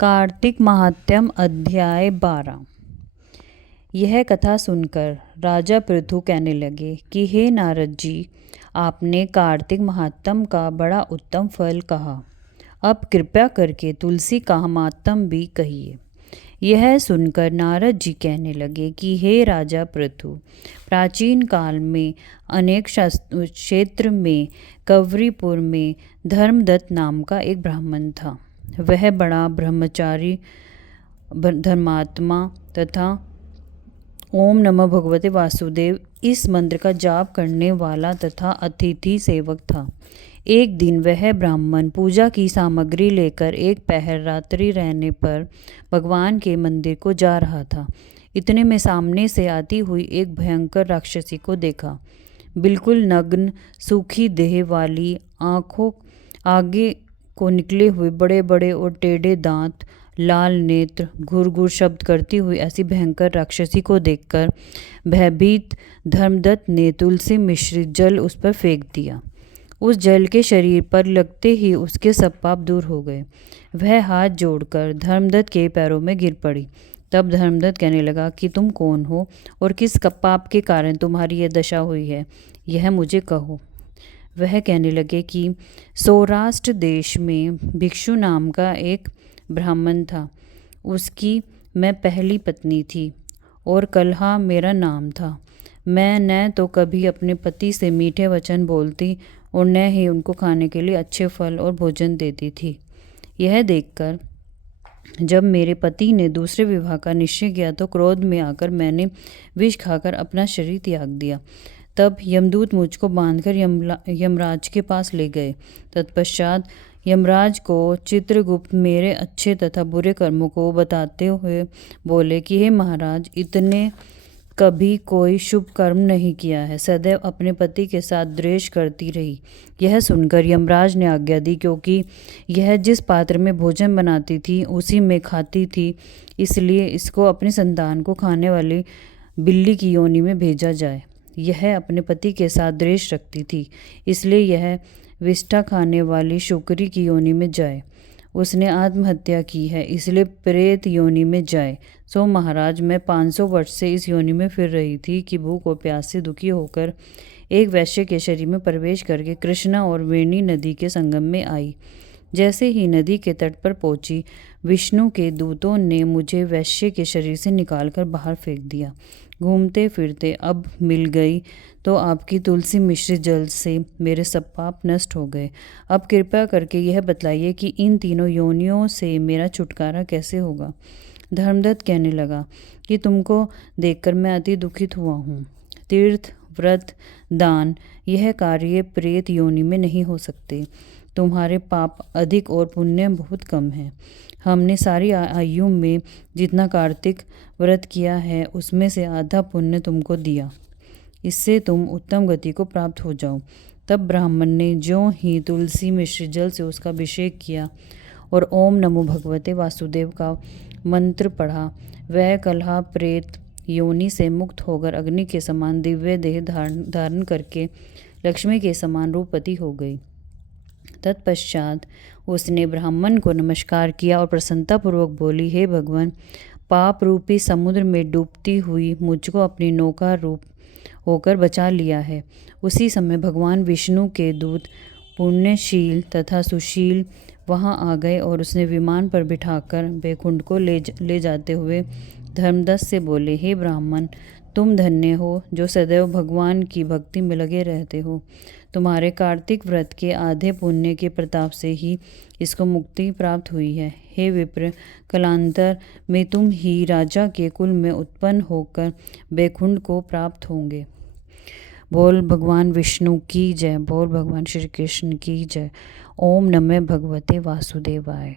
कार्तिक महात्म्य अध्याय 12। यह कथा सुनकर राजा पृथु कहने लगे कि हे नारद जी, आपने कार्तिक महात्म्य का बड़ा उत्तम फल कहा। अब कृपया करके तुलसी का महात्म्य भी कहिए। यह सुनकर नारद जी कहने लगे कि हे राजा पृथु, प्राचीन काल में अनेक क्षेत्र में कवरीपुर में धर्मदत्त नाम का एक ब्राह्मण था। वह बड़ा ब्रह्मचारी, धर्मात्मा तथा ओम नमः भगवते वासुदेव इस मंत्र का जाप करने वाला तथा अतिथि सेवक था। एक दिन वह ब्राह्मण पूजा की सामग्री लेकर एक पहर रात्रि रहने पर भगवान के मंदिर को जा रहा था। इतने में सामने से आती हुई एक भयंकर राक्षसी को देखा। बिल्कुल नग्न, सूखी देह वाली, आंखों आगे को निकले हुए बड़े बड़े और टेढ़े दांत, लाल नेत्र, घुर घुर शब्द करती हुई ऐसी भयंकर राक्षसी को देखकर भयभीत धर्मदत्त ने तुलसी मिश्रित जल उस पर फेंक दिया। उस जल के शरीर पर लगते ही उसके सब पाप दूर हो गए। वह हाथ जोड़कर धर्मदत्त के पैरों में गिर पड़ी। तब धर्मदत्त कहने लगा कि तुम कौन हो और किस पाप के कारण तुम्हारी यह दशा हुई है, यह मुझे कहो। वह कहने लगे कि सौराष्ट्र देश में भिक्षु नाम का एक ब्राह्मण था। उसकी मैं पहली पत्नी थी और कलहा मेरा नाम था। मैं न तो कभी अपने पति से मीठे वचन बोलती और न ही उनको खाने के लिए अच्छे फल और भोजन देती थी। यह देखकर जब मेरे पति ने दूसरे विवाह का निश्चय किया तो क्रोध में आकर मैंने विष खाकर अपना शरीर त्याग दिया। तब यमदूत मुझको बांधकर यमराज के पास ले गए। तत्पश्चात यमराज को चित्रगुप्त मेरे अच्छे तथा बुरे कर्मों को बताते हुए बोले कि हे महाराज, इतने कभी कोई शुभ कर्म नहीं किया है, सदैव अपने पति के साथ द्वेष करती रही। यह सुनकर यमराज ने आज्ञा दी, क्योंकि यह जिस पात्र में भोजन बनाती थी उसी में खाती थी, इसलिए इसको अपनी संतान को खाने वाली बिल्ली की योनि में भेजा जाए। यह अपने पति के साथ द्वेष रखती थी, इसलिए यह विष्ठा खाने वाली शुक्री की योनि में जाए। उसने आत्महत्या की है, इसलिए प्रेत योनि में जाए। सो महाराज, मैं 500 वर्ष से इस योनि में फिर रही थी कि भूख और प्यास से दुखी होकर एक वैश्य के शरीर में प्रवेश करके कृष्णा और वेणी नदी के संगम में आई। जैसे ही नदी के तट पर पहुंची, विष्णु के दूतों ने मुझे वैश्य के शरीर से निकालकर बाहर फेंक दिया। घूमते फिरते अब मिल गई तो आपकी तुलसी मिश्रित जल से मेरे सब पाप नष्ट हो गए। अब कृपया करके यह बतलाइए कि इन तीनों योनियों से मेरा छुटकारा कैसे होगा। धर्मदत्त कहने लगा कि तुमको देखकर मैं अति दुखित हुआ हूँ। तीर्थ, व्रत, दान यह कार्य प्रेत योनि में नहीं हो सकते। तुम्हारे पाप अधिक और पुण्य बहुत कम है। हमने सारी आयु में जितना कार्तिक व्रत किया है उसमें से आधा पुण्य तुमको दिया। इससे तुम उत्तम गति को प्राप्त हो जाओ। तब ब्राह्मण ने ज्यों ही तुलसी मिश्रित जल से उसका अभिषेक किया और ओम नमो भगवते वासुदेव का मंत्र पढ़ा, वह कलहा प्रेत योनि से मुक्त होकर अग्नि के समान दिव्य देह धारण करके लक्ष्मी के समान रूपवती हो गई। तत्पश्चात उसने ब्राह्मण को नमस्कार किया और प्रसन्नतापूर्वक बोली, हे भगवान, पाप रूपी समुद्र में डूबती हुई मुझको अपनी नौका रूप होकर बचा लिया है। उसी समय भगवान विष्णु के दूत पुण्यशील तथा सुशील वहां आ गए और उसने विमान पर बिठाकर बैकुंठ को ले जाते हुए धर्मदत्त से बोले, हे ब्राह्मण, तुम धन्य हो जो सदैव भगवान की भक्ति में लगे रहते हो। तुम्हारे कार्तिक व्रत के आधे पुण्य के प्रताप से ही इसको मुक्ति प्राप्त हुई है। हे विप्र, कालांतर में तुम ही राजा के कुल में उत्पन्न होकर बैकुंठ को प्राप्त होंगे। बोल भगवान विष्णु की जय। बोल भगवान श्री कृष्ण की जय। ओम नमः भगवते वासुदेवाय।